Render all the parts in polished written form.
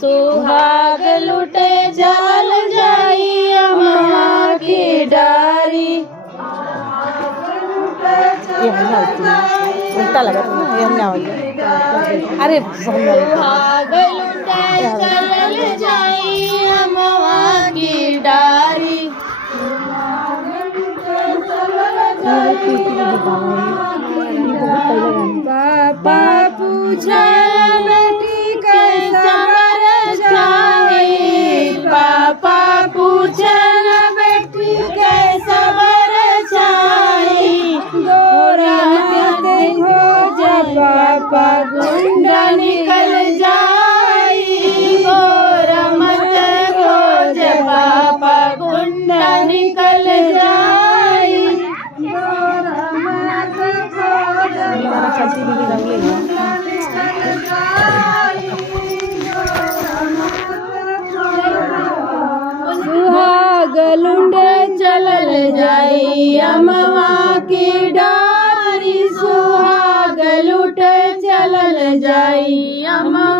सुहाग लुटे चल जाई अम्मा की डारी। उल्टा लगा था ना, ये हमने आवाज अरे सुहाग लुटे चल जाई अम्मा की डारी। पापा पूछा बेटी कैसा बरसाई। पापा पूछा बेटी कैसा बरसाई। गोरा मत खोज पापा गुंडा निकल जाई। गोरा मत खोज पापा गुंडा निकल जाई। गोरा मत खोज सुहाग लुटे चलल जाई अम्मा की डारी। सुहाग लुटे चलल जाई अम्मा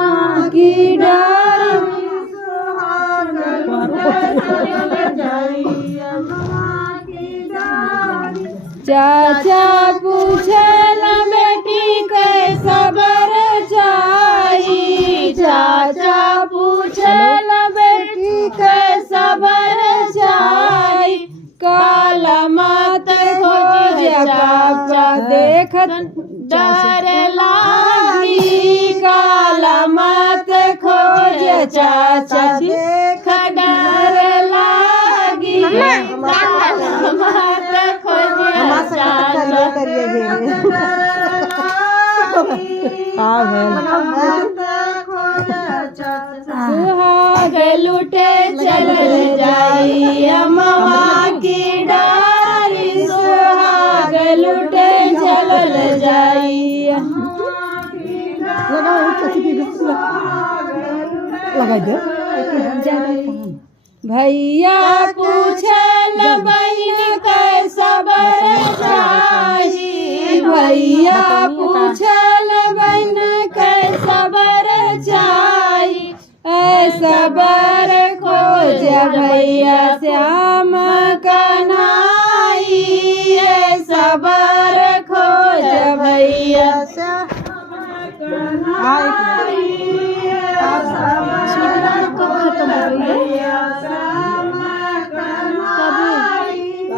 की डारी। सुहाग लुटे चलल जाई अम्मा की डारी। चाचा पूछल बेटी कैसा बरसाई। चाचा पूछल बेटी कैसा बरसाई। काला मत खोज चाचा देखत डर लागी। काला मत खोज चाचा देखत डर लागी। काला मत खोज सुहाग लुटे चलल जाई अम्मा की डारी। सुहाग लुटे चलल जाई भैया पूछल बहन कैसा बरसाई। भैया पूछल बहन कैसा बरसाई। ऐसा बर खोज भैया श्याम कन्हाई। ऐसा बर खोज भैया श्याम कन्हाई।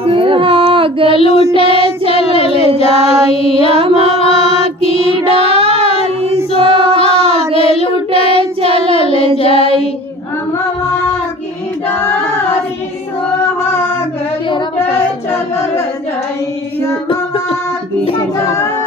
सुहाग लुटे चलल जाई अम्मा की डारी। सुहाग लुटे चलल जाई अम्मा की डारी। सुहाग लुटे चलल जाई अम्मा की डारी।